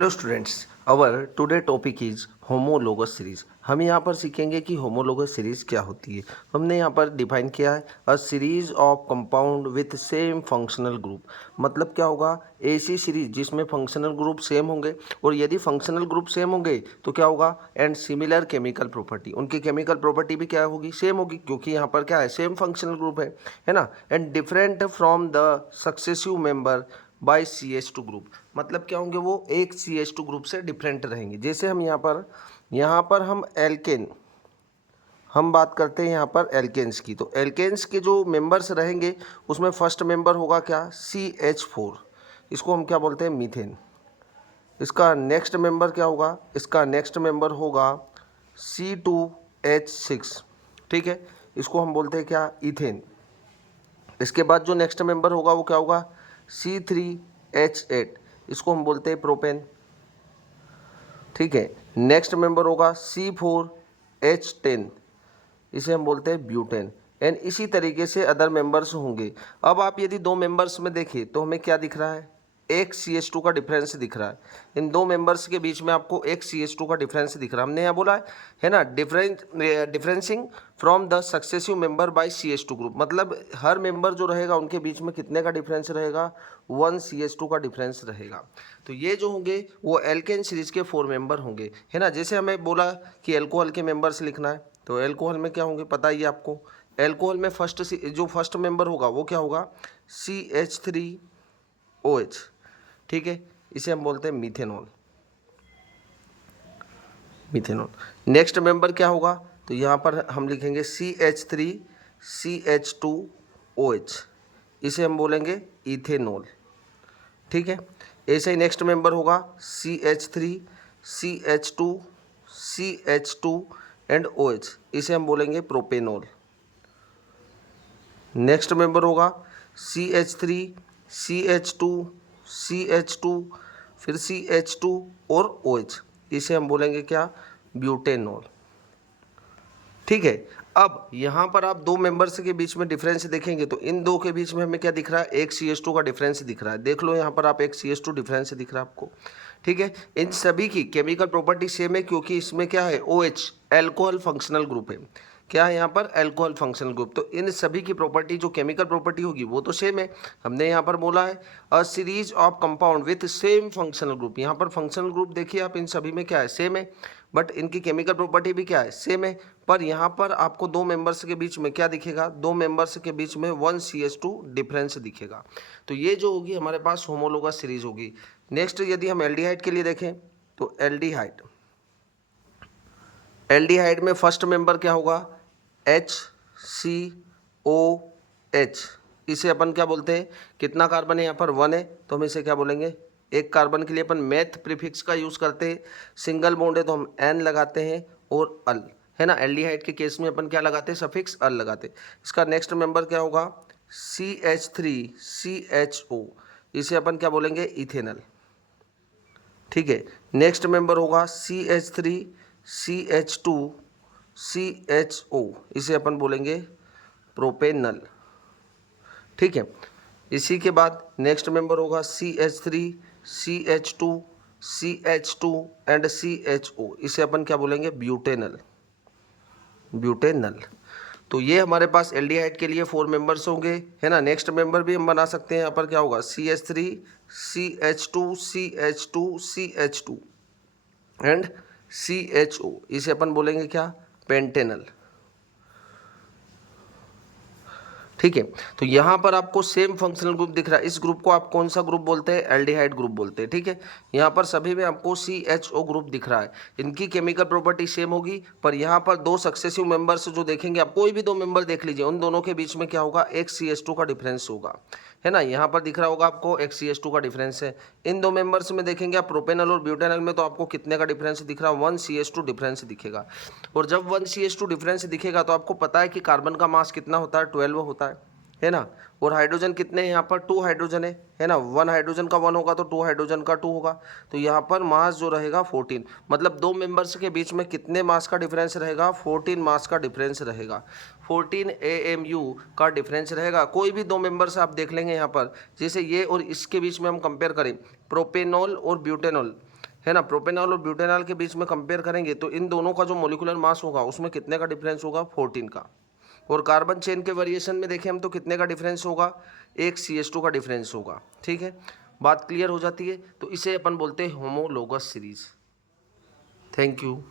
Hello students, our today topic is homologous series. हम यहाँ पर सीखेंगे कि होमोलोगस सीरीज क्या होती है। हमने यहाँ पर डिफाइन किया है a series of compound with same functional group. मतलब क्या होगा, ऐसी सीरीज जिसमें फंक्शनल ग्रुप सेम होंगे, और यदि फंक्शनल ग्रुप सेम होंगे तो क्या होगा, एंड सिमिलर केमिकल प्रॉपर्टी, उनकी केमिकल प्रॉपर्टी भी क्या होगी, सेम होगी, क्योंकि यहाँ पर क्या है, सेम फंक्शनल ग्रुप है ना। And different from the successive member by CH2 group. मतलब क्या होंगे, वो एक CH2 ग्रुप से डिफरेंट रहेंगे। जैसे हम यहाँ पर हम एल्केन, हम बात करते हैं यहाँ पर एल्केन्स की, तो एल्केन्स के जो मेंबर्स रहेंगे उसमें फर्स्ट मेंबर होगा क्या, CH4। इसको हम क्या बोलते हैं, मीथेन। इसका नेक्स्ट मेंबर क्या होगा, इसका नेक्स्ट मेंबर होगा C2H6। ठीक है, इसको हम बोलते हैं क्या, इथेन। इसके बाद जो नेक्स्ट मेंबर होगा वो क्या होगा, C3H8। इसको हम बोलते हैं प्रोपेन। ठीक है, नेक्स्ट मेंबर होगा C4H10। इसे हम बोलते हैं ब्यूटेन। एंड इसी तरीके से अदर मेंबर्स होंगे। अब आप यदि दो मेंबर्स में देखें तो हमें क्या दिख रहा है, एक CH2 का डिफरेंस दिख रहा है। इन दो मेंबर्स के बीच में आपको एक CH2 का डिफरेंस दिख रहा है। हमने यहाँ बोला है ना, differencing from the successive member by CH2 group. मतलब हर मेंबर जो रहेगा उनके बीच में कितने का डिफरेंस रहेगा, 1 CH2 का डिफरेंस रहेगा। तो ये जो होंगे वो एल्केन सीरीज के 4 मेंबर होंगे, है ना। जैसे हमें बोला कि एल्कोहल के मेंबर्स लिखना है, तो एल्कोहल में क्या होंगे पता ही है आपको। एल्कोहल में जो फर्स्ट मेंबर होगा वो क्या होगा, CH3OH। ठीक है, इसे हम बोलते हैं मीथेनॉल। मीथेनॉल नेक्स्ट मेंबर क्या होगा, तो यहाँ पर हम लिखेंगे CH3CH2OH। इसे हम बोलेंगे इथेनॉल। ठीक है, ऐसे ही नेक्स्ट मेंबर होगा CH3CH2CH2 एंड OH। इसे हम बोलेंगे प्रोपेनॉल। नेक्स्ट मेंबर होगा CH3CH2CH2 फिर CH2 और OH। इसे हम बोलेंगे क्या, ब्यूटेनॉल। ठीक है, अब यहाँ पर आप दो मेंबर्स के बीच में डिफरेंस देखेंगे तो इन दो के बीच में हमें क्या दिख रहा है, एक CH2 का डिफरेंस दिख रहा है। देख लो यहाँ पर आप, एक CH2 डिफरेंस दिख रहा है आपको। ठीक है, इन सभी की केमिकल प्रॉपर्टी सेम है, क्योंकि इसमें क्या है, OH एल्कोहल फंक्शनल ग्रुप है। क्या है यहाँ पर, एल्कोहल फंक्शनल ग्रुप। तो इन सभी की प्रॉपर्टी, जो केमिकल प्रॉपर्टी होगी वो तो सेम है। हमने यहाँ पर बोला है a series of compound with same functional group. यहाँ पर फंक्शनल ग्रुप देखिए आप, इन सभी में क्या है, सेम है, बट इनकी केमिकल प्रॉपर्टी भी क्या है, सेम है। पर यहाँ पर आपको दो मेंबर्स के बीच में क्या दिखेगा, दो मेंबर्स के बीच में 1 CH2 डिफरेंस दिखेगा। तो ये जो होगी हमारे पास होमोलोगस सीरीज होगी। नेक्स्ट यदि हम एल्डिहाइड के लिए देखें तो एल्डिहाइड, एल्डिहाइड में फर्स्ट मेंबर क्या होगा, HCOH। इसे अपन क्या बोलते हैं, कितना कार्बन है यहाँ पर, 1 है, तो हम इसे क्या बोलेंगे, एक कार्बन के लिए अपन मैथ प्रीफिक्स का यूज़ करते हैं। सिंगल बॉन्ड है तो हम N लगाते हैं और अल, है ना। एल्डिहाइड के केस में अपन क्या लगाते हैं, सफिक्स अल लगाते हैं। इसका नेक्स्ट मेंबर क्या होगा, CH3CHO। इसे अपन क्या बोलेंगे, इथेनल। ठीक है, नेक्स्ट मेंबर होगा CH3CH2CHO। इसे अपन बोलेंगे प्रोपेनल। ठीक है, इसी के बाद नेक्स्ट मेंबर होगा CH3CH2CH2 एंड CHO। इसे अपन क्या बोलेंगे, ब्यूटेनल। ब्यूटेनल। तो ये हमारे पास एल्डिहाइड के लिए 4 मेंबर्स होंगे, है ना। नेक्स्ट मेंबर भी हम बना सकते हैं। यहाँ पर क्या होगा, CH3CH2CH2CH2 एंड CHO। इसे अपन बोलेंगे क्या, पेंटेनल। ठीक है, तो यहाँ पर आपको सेम फंक्शनल ग्रुप दिख रहा है। इस ग्रुप को आप कौन सा ग्रुप बोलते हैं, एल्डिहाइड ग्रुप बोलते हैं। ठीक है, यहाँ पर सभी में आपको CHO ग्रुप दिख रहा है। इनकी केमिकल प्रॉपर्टी सेम होगी, पर यहाँ पर दो सक्सेसिव मेंबर्स जो देखेंगे आप, कोई भी दो मेंबर देख लीजिए, उन दोनों के बीच में क्या होगा, एक CH2 का डिफरेंस होगा, है ना। यहाँ पर दिख रहा होगा आपको एक CH2 का डिफरेंस है। इन दो मेंबर्स में देखेंगे आप, प्रोपेनल और ब्यूटेनल में, तो आपको कितने का डिफरेंस दिख रहा है, 1 CH2 डिफरेंस दिखेगा। और जब 1 CH2 डिफरेंस दिखेगा तो आपको पता है कि कार्बन का मास कितना होता है, 12 होता है ना। और हाइड्रोजन कितने हैं, यहाँ पर 2 हाइड्रोजन है ना। 1 हाइड्रोजन का 1 होगा तो 2 हाइड्रोजन का 2 होगा। तो यहाँ पर मास जो रहेगा 14। मतलब दो मेंबर्स के बीच में कितने मास का डिफरेंस रहेगा, 14 मास का डिफरेंस रहेगा। 14 AMU का डिफरेंस रहेगा। कोई भी दो मेंबर्स आप देख लेंगे यहाँ पर, जैसे ये और इसके बीच में हम कंपेयर करें, प्रोपेनॉल और ब्यूटेनॉल, है ना, प्रोपेनॉल और ब्यूटेनॉल के बीच में कंपेयर करेंगे तो इन दोनों का जो मोलिकुलर मास होगा उसमें कितने का डिफरेंस होगा, 14 का। और कार्बन चेन के वेरिएशन में देखें हम तो कितने का डिफरेंस होगा, एक CH2 का डिफरेंस होगा। ठीक है, बात क्लियर हो जाती है। तो इसे अपन बोलते हैं होमोलोगस सीरीज। Thank you.